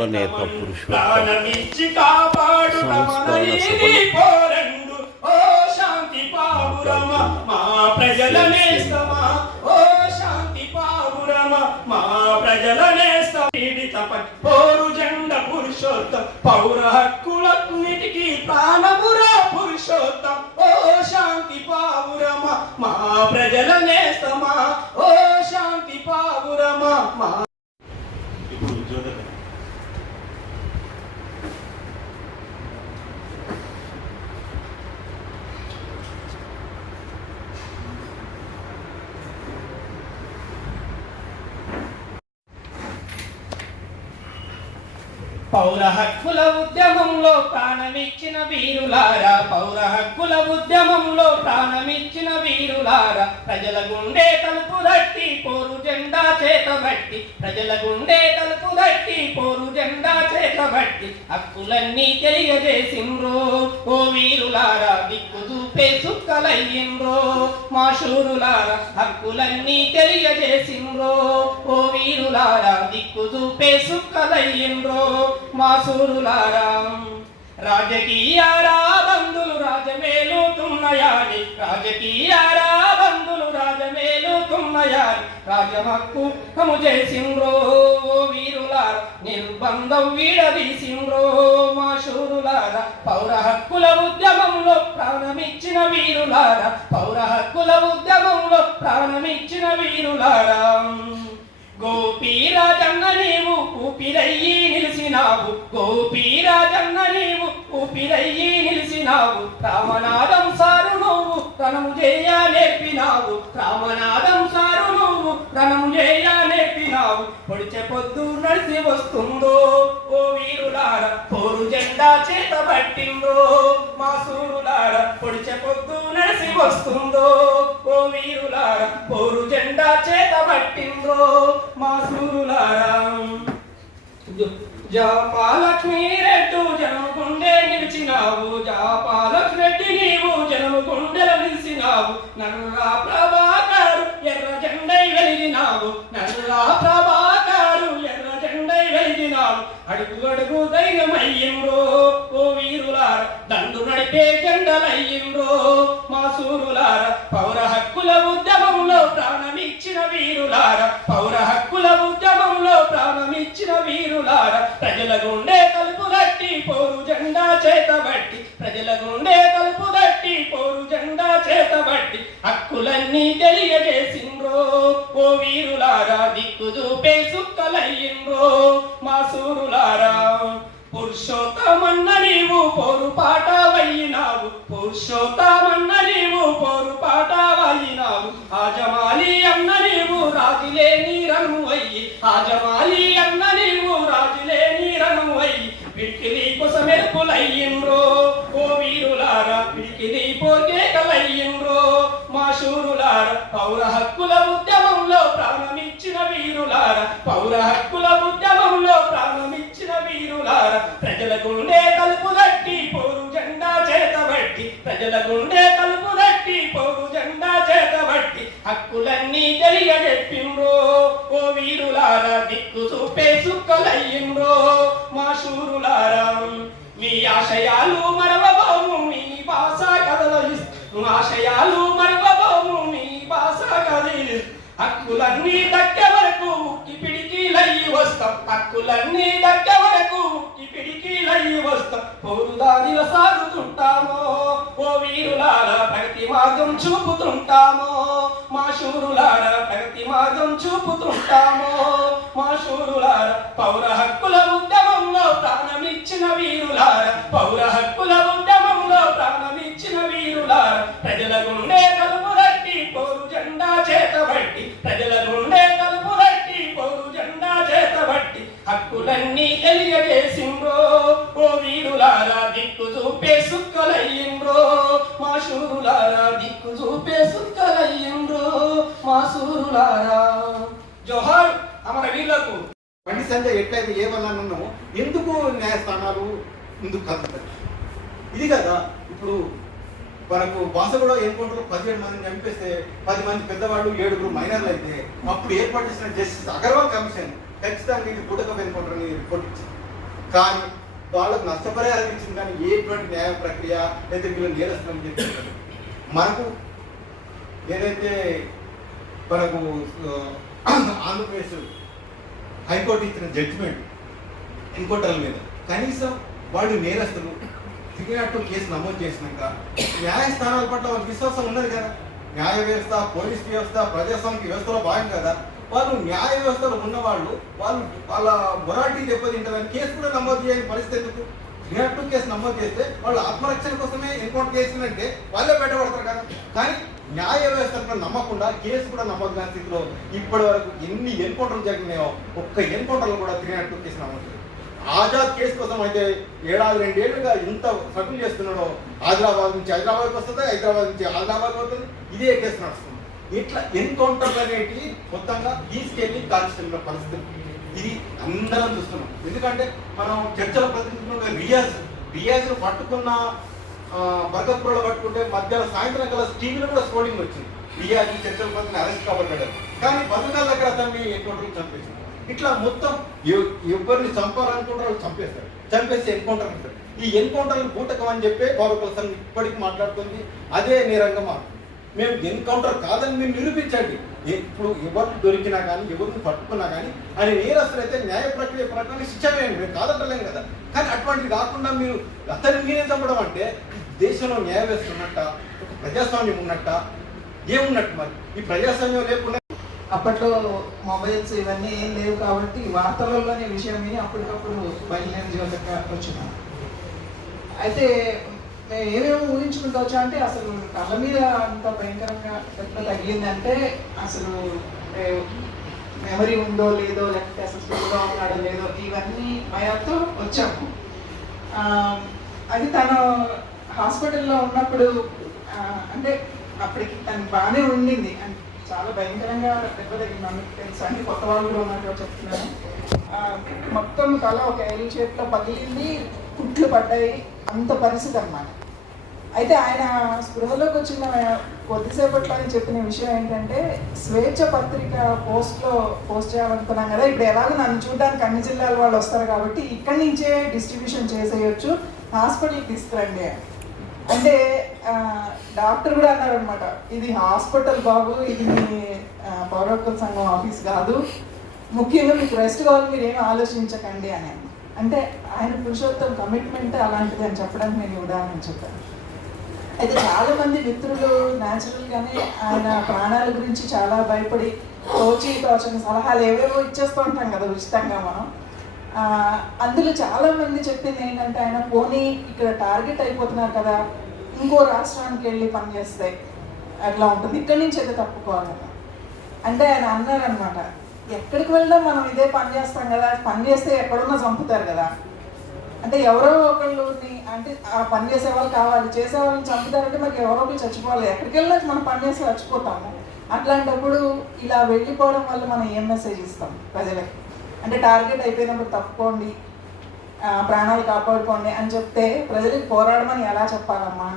సర్వనేత పురుషోత్తమ సంస్కరణ పోరు జెండ పురుషోత్తం పౌర హక్కులన్నిటికీ ప్రాణపురా పురుషోత్తం ఓ శాంతి పావురమా మా ప్రజల నేస్తమా ఓ శాంతి పావురమా మా పౌర హక్కుల ఉద్యమంలో ప్రాణమిచ్చిన వీరులారా పౌర హక్కుల ఉద్యమంలో ప్రాణమిచ్చిన వీరులారా ప్రజల గుండె తలుపు దట్టి పోరు జెండా చేతబట్టి ప్రజల గుండె తలుపు దట్టి పోరు జెండా చేతబట్టి హక్కులన్నీ తెలియజేసిండ్రో ఓ వీరులారా దిక్కు చూపే సుక్కలయ్యిండ్రో మా శూరులారా హక్కులన్నీ తెలియజేసిండ్రో ఓ వీరులారా దిక్కు చూపే సుక్కలయ్యిండ్రో మా సూరులారా రాజకీయారా బంధులు రాజమేలుతున్నాయాని రాజకీయారా బంధులు రాజమేలుతున్నాయాని రాజహక్కు కము చేసిండ్రో వీరులారా నిర్బంధం వీడదీసిండ్రో మా శూరులారా పౌర హక్కుల ఉద్యమంలో ప్రాణమిచ్చిన వీరులారా పౌర హక్కుల ఉద్యమంలో ప్రాణమిచ్చిన వీరులారా గోపీరాజన్న నీవు ఊపిరయ్యి నిలిసినావు గోపీరాజన్న నీవు ఊపిరయ్యి నిలిసినావు రామనాదం సారు నువ్వు రణము చేయ నేర్పినావు రామనాదం సారు నువ్వు రణము చేయ నేర్పినావు పొడిచె పొద్దు నడిసి వస్తుందో ఓ వీరులార పోరు జెండా చేతబట్టిందో మా సూరులార పొడిచె పొద్దు నడిసి వస్తుందో ఓ వీరులార పోరు జెండా చేతబట్టిందో మా సూరులారా జాపాలక్ష్మీ రెడ్డి జనము గుండె నిలిచినావు జాపాలక్ష్మీ రెడ్డి నీవు జనము గుండెల నిలిచినావు నల్లా ప్రభాకరు ఎర్ర జెండై వెలిగినావు నల్లా ప్రభాకరు ఎర్ర జెండై వెలిగినావు అడుగు అడుగు ధైర్యమయ్యిండ్రో ఓ వీరులార దండు నడిపే జెండలయ్యిండ్రో మా సూరులార పౌర హక్కుల ఉద్యమంలో ప్రాణమిచ్చిన వీరులార పౌర హక్కుల ఉద్యమంలో ప్రాణమిచ్చిన వీరులార ప్రజల గుండె తలుపు దట్టి పోరు జెండా చేతబట్టి ప్రజల గుండె తలుపు దట్టి పోరు జెండా చేతబట్టి హక్కులన్నీ తెలియజేసిండ్రో ఓ వీరులారా దిక్కు చూపే సుక్కలయ్యిండ్రో మా సూరులారా పురుషోత్తమన్న నీవు పోరు పాట వయ్యినావు పురుషోత్తమన్న నీవు పోరు పాట వయ్యినావు ఆజమాలి అన్న నీవు రాజులేని రను అయ్యి ఆజమాలి అన్న నీవు రాజులేని రను అయ్యి పిడికిలి కొసమెరుపులయ్యిండ్రో ఓ వీరులారా పిడికిలి పోర్కేకలయ్యిండ్రో మా శూరులారా పౌర హక్కుల ఉద్యమంలో ప్రాణమిచ్చిన వీరులారా పౌర హక్కుల ఉద్యమంలో ప్రాణమిచ్చిన వీరులారా ప్రజల గుండె తలుపు దట్టి పోరు జెండా చేతబట్టి ప్రజల గుండె తలుపు దట్టి పోరు జెండా చేతబట్టి హక్కులన్నీ తెలియజెప్పిండ్రో ఓ వీరులారా దిక్కు చూపే సుక్కలయ్యిండ్రో మా శూరులారా మీ ఆశయాలు మరవబోము మీ భాష కథలు ఆశయాలు మరవబోము మీ భాష కథలు హక్కులన్నీ దక్కే వరకు ఉక్కి పిడికిలయ్యి వస్తాం హక్కులన్నీ దక్కే వరకు ఉక్కి పిడికిలయ్యి వస్తాం పోరు దారిలో సాగుతుంటామో ఓ వీరులారా ప్రగతి మార్గం చూపుతుంటామో మా శూరులారా ప్రగతి మార్గం చూపుతుంటామో మా శూరులారా పౌర హక్కుల ఉద్యమంలో ప్రాణమిచ్చిన వీరులారా పౌర హక్కుల ఉద్యమంలో ప్రాణమిచ్చిన వీరులారా ప్రజల గుండె తలుపు దట్టి పోరు జెండా చేతబట్టి ప్రజల గుండె తలుపు దట్టి పోరు జెండా చేతబట్టి హక్కులన్నీ తెలియజేసిండ్రో ఓ వీరులారా దిక్కు చూపే సుక్కలయ్యిండ్రో మా శూరులారా దిక్కు చూపే సుక్కలయ్యిండ్రో మా శూరులారా జోహార్ అమర వీరులకు బండి సంజయ్ ఎట్లయితే ఏమన్నాను ఎందుకు న్యాయస్థానాలు ముందుకు కలుగుతాయి ఇది కదా ఇప్పుడు మనకు భాష కూడా ఎన్కౌంటర్ 17 మందిని చంపేస్తే 10 మంది పెద్దవాళ్ళు 7 మైనర్లు అయితే అప్పుడు ఏర్పాటు చేసిన జస్టిస్ అగర్వాల్ కమిషన్ ఖచ్చితంగా ఇది బుడక ఎన్కౌంటర్ అని రిపోర్ట్ ఇచ్చింది. కానీ వాళ్ళకు నష్టపరిహారం ఇచ్చింది, కానీ ఎటువంటి న్యాయ ప్రక్రియ లేదా వీళ్ళు నేరస్తులని చెప్పి మనకు ఏదైతే మనకు ఆంధ్రప్రదేశ్ హైకోర్టు ఇచ్చిన జడ్జిమెంట్ ఎన్కౌంటర్ల మీద కనీసం వాళ్ళు నేరస్తులు తిరిగినట్టు కేసు నమోదు చేసినాక న్యాయస్థానాల పట్ల వాళ్ళకి విశ్వాసం ఉన్నది కదా. న్యాయ వ్యవస్థ, పోలీస్ వ్యవస్థ, ప్రజాస్వామిక వ్యవస్థలో భాగం కదా. వాళ్ళు న్యాయ వ్యవస్థలో ఉన్నవాళ్ళు వాళ్ళ మొరాలిటీ దెబ్బతింటుందని కేసు కూడా నమోదు చేయని పరిస్థితి ఎందుకు? తిరిగినట్టు కేసు నమోదు చేస్తే వాళ్ళు ఆత్మరక్షణ కోసమే ఎన్కౌంటర్ చేసినట్టే వాళ్ళే బయటపడతారు కదా. కానీ న్యాయ వ్యవస్థను నమ్మకుండా కేసు కూడా నమోదు కాని స్థితిలో ఇప్పటి వరకు ఎన్ని ఎన్కౌంటర్లు జరిగినాయో ఒక్క ఎన్కౌంటర్లు కూడా తిరిగినట్టు కేసు నమోదు. ఆజాద్ కేసు కోసం అయితే 7-2 ఏళ్ళుగా ఇంత స్ట్రగుల్ చేస్తున్నాడో, ఆదిలాబాద్ నుంచి హైదరాబాద్కి వస్తుంది, హైదరాబాద్ నుంచి ఆదిలాబాద్ పోతుంది, ఇదే కేసు నడుస్తుంది. ఇట్లా ఎన్కౌంటర్లు అనేటివి మొత్తంగా తీసుకెళ్ళి కాల్చుతున్న పరిస్థితి ఇది అందరం చూస్తున్నాం. ఎందుకంటే మనం చర్చల ప్రతినిధులుగా రియాజ్ను పట్టుకున్న బర్గత్పురలో పట్టుకుంటే మధ్యాహ్నం సాయంత్రం కల్లా టీవీలో కూడా స్కోరింగ్ వచ్చింది. రియాజ్ చర్చల ప్రతినిధి అరెస్ట్ కాబట్టాడు, కానీ బతుకాల దగ్గర అతన్ని ఎన్కౌంటర్లు చంపేసింది. ఇట్లా మొత్తం ఎవరిని చంపాలనుకుంటారో చంపేస్తారు, చంపేసి ఎన్కౌంటర్ అంటారు. ఈ ఎన్కౌంటర్లు బూటకం అని చెప్పి గౌరవ సంఘం ఇప్పటికీ మాట్లాడుతుంది. అదే నేరంగా మారుతుంది. మేము ఎన్కౌంటర్ కాదని మీరు నిరూపించండి. ఇప్పుడు ఎవరిని దొరికినా కానీ ఎవరిని పట్టుకున్నా కానీ అని నేరస్తులు అయితే న్యాయ ప్రక్రియ ప్రకారం శిక్ష వేయండి, మేము కాదంటలేం కదా. కానీ అటువంటిది కాకుండా మీరు అతన్ని మీరే చంపడం అంటే దేశంలో న్యాయ వ్యవస్థ ఉన్నట్ట, ఒక ప్రజాస్వామ్యం ఉన్నట్ట, ఏమున్నట్టు? మరి ఈ ప్రజాస్వామ్యం లేకుండా అప్పట్లో మొబైల్స్ ఇవన్నీ ఏం లేవు కాబట్టి వార్తలలోనే విషయం విని అప్పటికప్పుడు బయలుదేరి జీవితంగా వచ్చినాం. అయితే మేము ఏమేమి ఊహించుకుంటూ వచ్చా అంటే అసలు కళ్ళ మీద అంత భయంకరంగా ఎట్లా తగిలిందంటే అసలు మెమరీ ఉందో లేదో, లేకపోతే అసలు స్కూల్గా ఉన్నాడో లేదో, ఇవన్నీ భయంతో వచ్చాము. అది తను హాస్పిటల్లో ఉన్నప్పుడు అంటే అప్పటికి తను బాగానే ఉండింది, చాలా భయంకరంగా దెబ్బ తగిలింది. అందుకు తెలుసు అన్ని కొత్త వాళ్ళు కూడా ఉన్నట్టు చెప్తున్నాను. మొత్తం తల ఒక ఎల్ షేప్లో పగిలింది, కుట్లు పడ్డాయి, అంత పరిస్థితి అన్నమాట. అయితే ఆయన స్పృహలోకి వచ్చిన కొద్దిసేపట్లో అని చెప్పిన విషయం ఏంటంటే, స్వేచ్ఛ పత్రిక పోస్ట్ చేయాలనుకున్నాం కదా, ఇప్పుడు ఎలాగో నన్ను చూడడానికి అన్ని జిల్లాల వాళ్ళు వస్తారు కాబట్టి ఇక్కడి నుంచే డిస్ట్రిబ్యూషన్ చేసేయచ్చు, హాస్పిటల్కి తీసుకురండి అంటే డాక్టర్ కూడా అన్నారు అనమాట, ఇది హాస్పిటల్ బాబు, ఇది మీ పౌర హక్కుల సంఘం ఆఫీస్ కాదు, ముఖ్యంగా మీకు రెస్ట్ కావాలి, మీరు ఏమి ఆలోచించకండి అని. అంటే ఆయన పురుషోత్తం కమిట్మెంట్ అలాంటిది అని చెప్పడానికి నేను ఉదాహరణ చెప్పాను. అయితే చాలామంది మిత్రులు న్యాచురల్గానే ఆయన ప్రాణాల గురించి చాలా భయపడి తోచిన సలహాలు ఏవేవో ఇచ్చేస్తూ ఉంటాం కదా ఉచితంగా మనం. అందులో చాలామంది చెప్పింది ఏంటంటే, ఆయన పోనీ ఇక్కడ టార్గెట్ అయిపోతున్నారు కదా, ఇంకో రాష్ట్రానికి వెళ్ళి పనిచేస్తే అట్లా ఉంటుంది, ఇక్కడి నుంచి అయితే తప్పుకోవాలన్న. అంటే ఆయన అన్నారనమాట, ఎక్కడికి వెళ్ళినా మనం ఇదే పని చేస్తాం కదా, పని చేస్తే ఎక్కడున్నా చంపుతారు కదా, అంటే ఎవరో ఒకళ్ళని అంటే ఆ పని చేసే వాళ్ళు కావాలి, చేసే వాళ్ళని చంపుతారంటే మనకి ఎవరో ఒకరు చచ్చిపోవాలి, ఎక్కడికి వెళ్ళినా మనం పని చేసి చచ్చిపోతాము. అట్లాంటప్పుడు ఇలా వెళ్ళిపోవడం వల్ల మనం ఏం మెసేజ్ ఇస్తాం ప్రజలకి? అంటే టార్గెట్ అయిపోయినప్పుడు తప్పుకోండి, ప్రాణాలు కాపాడుకోండి అని చెప్తే ప్రజలకు పోరాడమని ఎలా చెప్పాలమ్మా?